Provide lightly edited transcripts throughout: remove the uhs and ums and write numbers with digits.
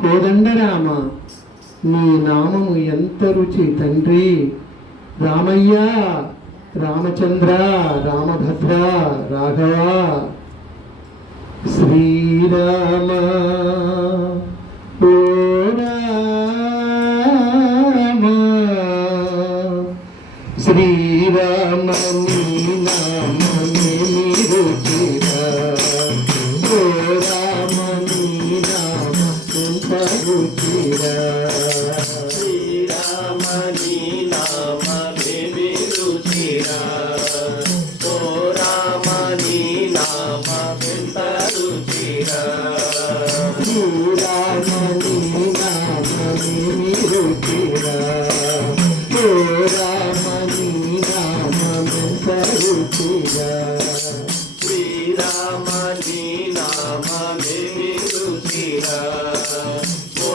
కోదండరామ నీ నామము ఎంత రుచి తండ్రి. రామయ్య, రామచంద్ర, రామభద్ర, రాఘవ. శ్రీరామ ఓ రామ, శ్రీరామ నీ నామమే రుచిరా. ఓ రామ నీ నామ రుచిరా. శ్రీరామ నీ నామమే రుచిరా. ఓ రామ నీ నామమెంత రుచిరా. శ్రీరామ నీ నామమే రుచిరా. ఓ రామ నీ నామమెంత రుచిరా. శ్రీరామ నీ నామమే రుచిరా. ఓ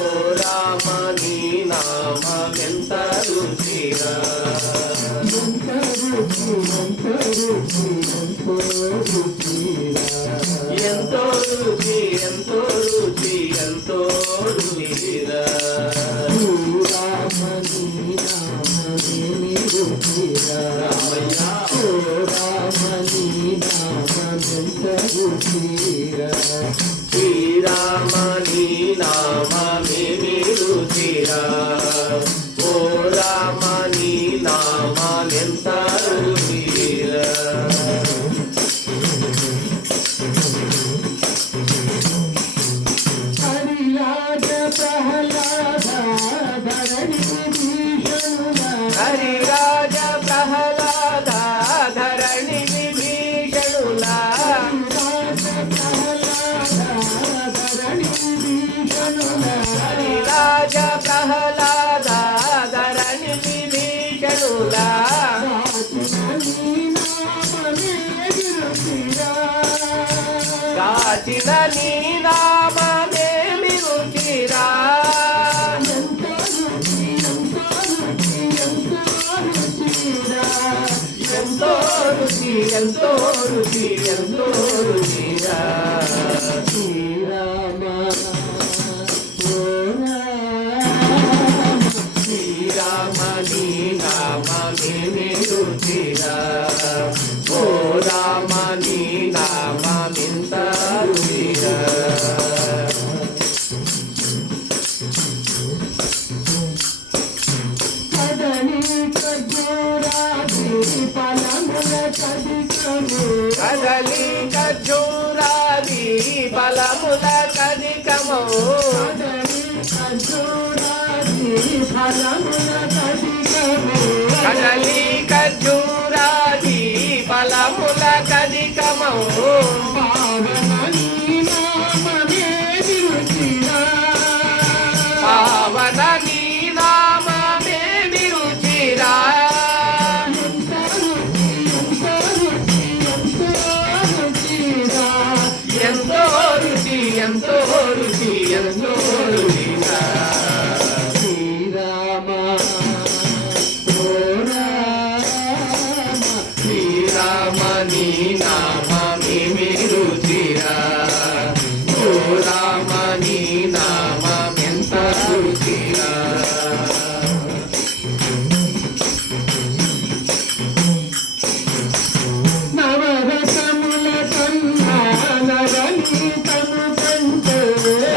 రామ నీ నామమెంత రుచిరా. ఎంతో రుచి ఎంతో రుచి ఎంతో రుచిరా. శ్రీరామ నీ నామమే రుచిరా. ఓ రామ నీ నామమెంత రుచిరా. హరిరాజ ప్రహ్లాద ధరణి విభీషణులా. హరిరాజ ప్రహ్లాద ధరణి విభీషణులా. కాచిన నీ నామమే రుచిరా. ఎంతో రుచి ఎంతో రుచి ఎంతో రుచిరా. శ్రీరామ శ్రీరామ నీ నామమే రుచిరా. ఓ రామ నీ నామమెంత రుచిరా. కదలి ఖర్జూరాది ఫలముల కదికము. కదలి ఖర్జూరాది ఫలముల కదికము. పావన నీ నామమే రుచిరా. ఎంతో రుచి ఎంతో రుచి ఎంతో రుచిరా. శ్రీరామ శ్రీరామ నీ నామమే రుచిరా. ఓ రామ నీ నామమెంత రుచిరా.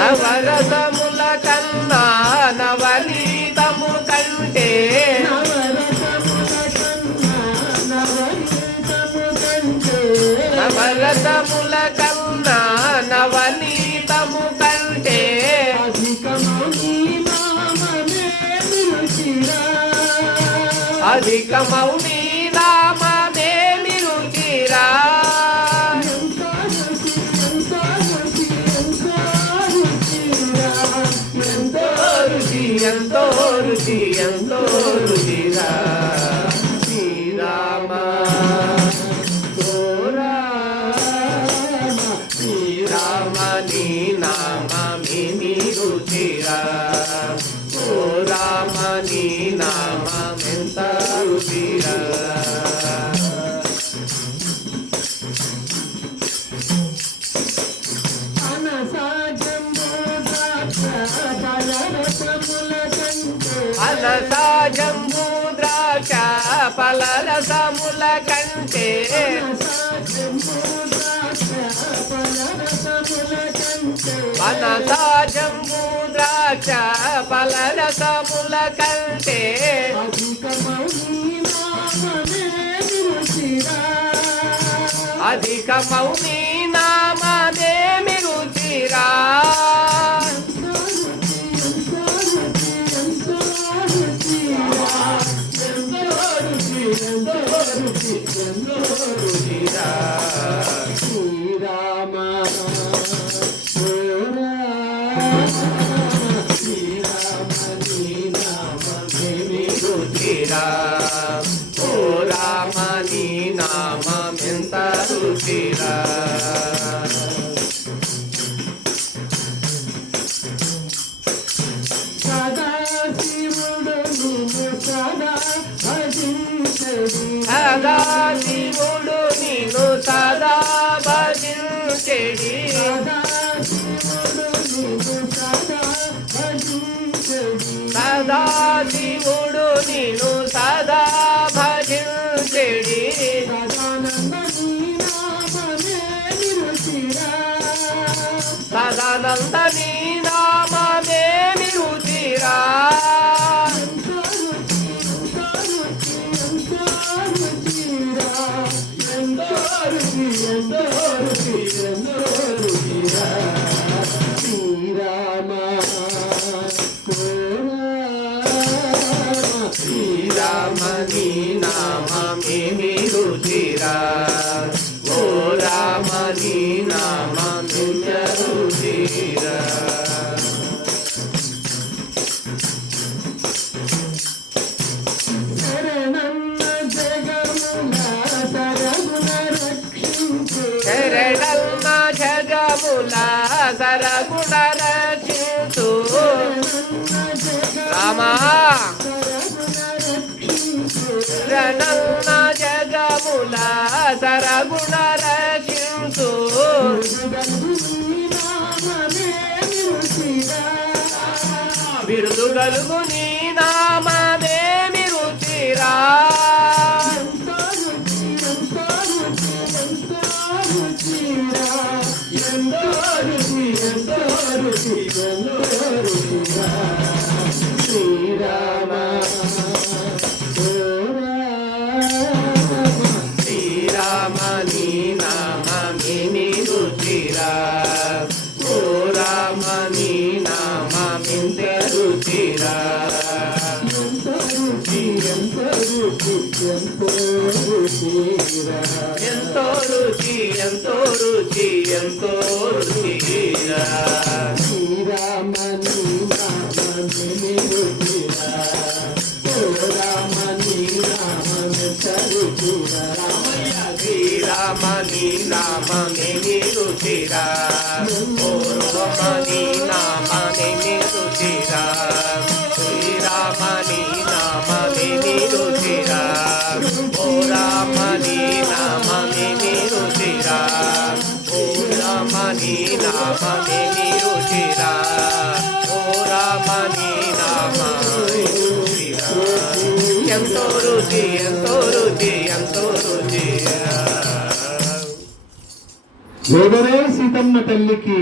నవరసముల కన్నా నవనీతము కంటే. నవరసముల కన్నా నవనీతము కంటే. నవరసముల కన్నా నవనీతము కంటే. అధికమౌ నీ నామమే రుచిరా. ఎంతో రుచి ఎంతో రుచి ఎంతో రుచిరా. శ్రీరామ ఓ రామ, శ్రీరామ నీ నామమే రుచిరా. ఓ రామ నీ నామమెంత రుచిరా. అనసా జంబోదర పనస జంబూ ద్రాక్ష ఫలరసముల కంటే పనస జంబూ ద్రాక్ష ఫలరసముల కంటే అధిక మౌని నామదేమి రుచిరా శ్రీరామ రుచిరా ఓ రామ నీ నామెంత రుచిరా సదా శివుడు నిన్ను సదా భజించడి సదా శివుడు నిన్ను సదా భజించెడి సదా శివుడు నిన్ను సదా భజించెడి సదానంద నీ నామదేమి రుచిరా శ్రీరామ నీ నామేమి రుచిరా ఓ రామ నీ నామెంత రుచిరా శరణన్న జగముల సరగుణ రక్షించు రామా శరణన్న జగముల సరగుణ రక్షించు బిరుదు గలుగు నీ నామదేమి రుచిరా శ్రీరామ శ్రీరామ నీ నామేమి రుచిరా ఓ రామ నీ నామెంత రుచిరా ఎంతో రుచి ఎంతో రుచి ఎంతో రుచిరా శ్రీరామ శ్రీరామ నీ నామేమి రుచిరా ఓ రామ నీ నామేమి రుచిరా శ్రీరామ నీ నామేమి రుచిరా ఓ రామ నీ నామేమి రుచిరా ఓ రామ నీ నామేమి రుచిరా ఓ రామ నీ నామేమి రుచిరా ఎంతో రుచి ఎంతో రుచి ఎంతో రుచిరా లోగరే సీతమ్మ తల్లికి